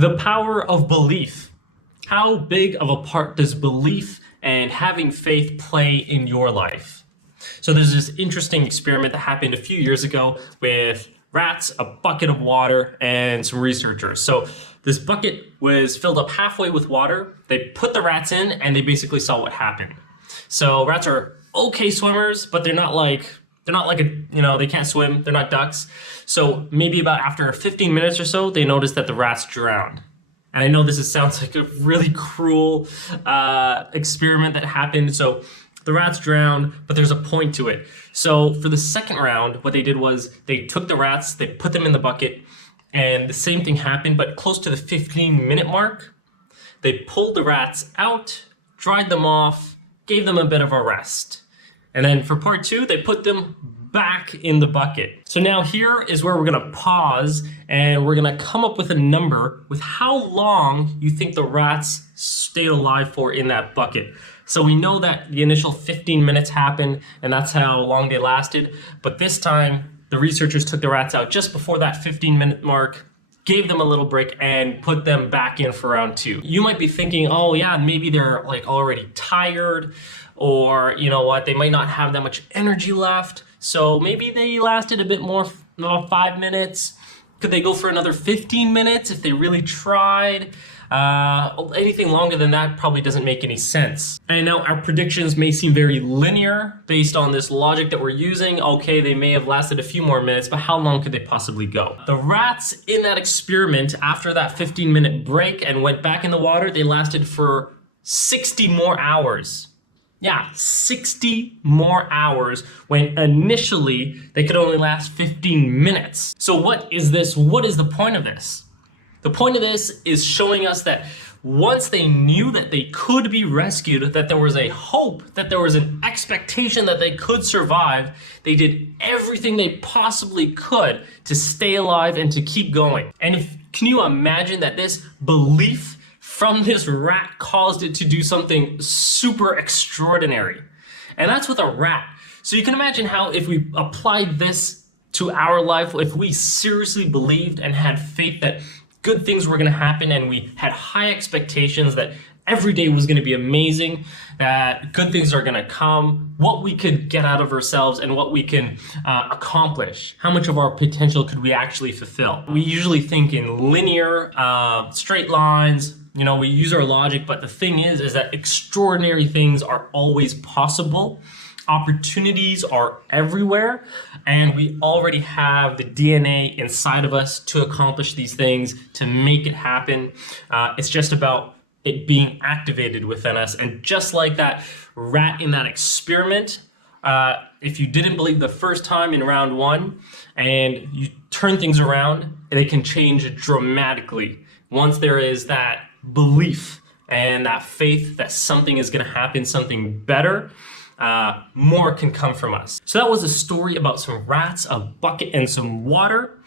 The power of belief. How big of a part does belief and having faith play in your life? So there's this interesting experiment that happened a few years ago with rats, a bucket of water, and some researchers. So this bucket was filled up halfway with water. They put the rats in and they basically saw what happened. So rats are okay swimmers, but they're not like they can't swim. They're not ducks. So maybe about after 15 minutes or so, they noticed that the rats drowned. And I know sounds like a really cruel experiment that happened. So the rats drowned, but there's a point to it. So for the second round, what they did was they took the rats, they put them in the bucket, and the same thing happened, but close to the 15-minute mark, they pulled the rats out, dried them off, gave them a bit of a rest. And then for part two, they put them back in the bucket. So now here is where we're gonna pause and we're gonna come up with a number with how long you think the rats stayed alive for in that bucket. So we know that the initial 15 minutes happened and that's how long they lasted. But this time the researchers took the rats out just before that 15-minute mark, gave them a little break and put them back in for round two. You might be thinking, oh yeah, maybe they're like already tired, or you know what, they might not have that much energy left. So maybe they lasted a bit more, 5 minutes. Could they go for another 15 minutes if they really tried? Anything longer than that probably doesn't make any sense. And now our predictions may seem very linear based on this logic that we're using. Okay, they may have lasted a few more minutes, but how long could they possibly go? The rats in that experiment, after that 15-minute break and went back in the water, they lasted for 60 more hours. Yeah, 60 more hours when initially they could only last 15 minutes. So what is this? What is the point of this? The point of this is showing us that once they knew that they could be rescued, that there was a hope, that there was an expectation that they could survive, they did everything they possibly could to stay alive and to keep going. And can you imagine that this belief from this rat caused it to do something super extraordinary? And that's with a rat. So you can imagine how if we applied this to our life, if we seriously believed and had faith that good things were going to happen and we had high expectations that every day was going to be amazing, that good things are going to come, what we could get out of ourselves and what we can accomplish. How much of our potential could we actually fulfill? We usually think in linear, straight lines. You know, we use our logic, but the thing is that extraordinary things are always possible. Opportunities are everywhere, and we already have the DNA inside of us to accomplish these things, to make it happen. It's just about it being activated within us. And just like that rat in that experiment, if you didn't believe the first time in round one and you turn things around, they can change dramatically. Once there is that belief and that faith that something is going to happen, something better, more can come from us. So that was a story about some rats, a bucket, and some water.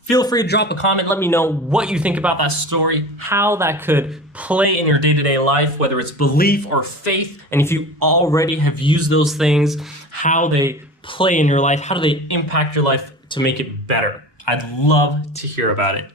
Feel free to drop a comment. Let me know what you think about that story, how that could play in your day-to-day life, whether it's belief or faith, and if you already have used those things, how they play in your life, how do they impact your life to make it better. I'd love to hear about it.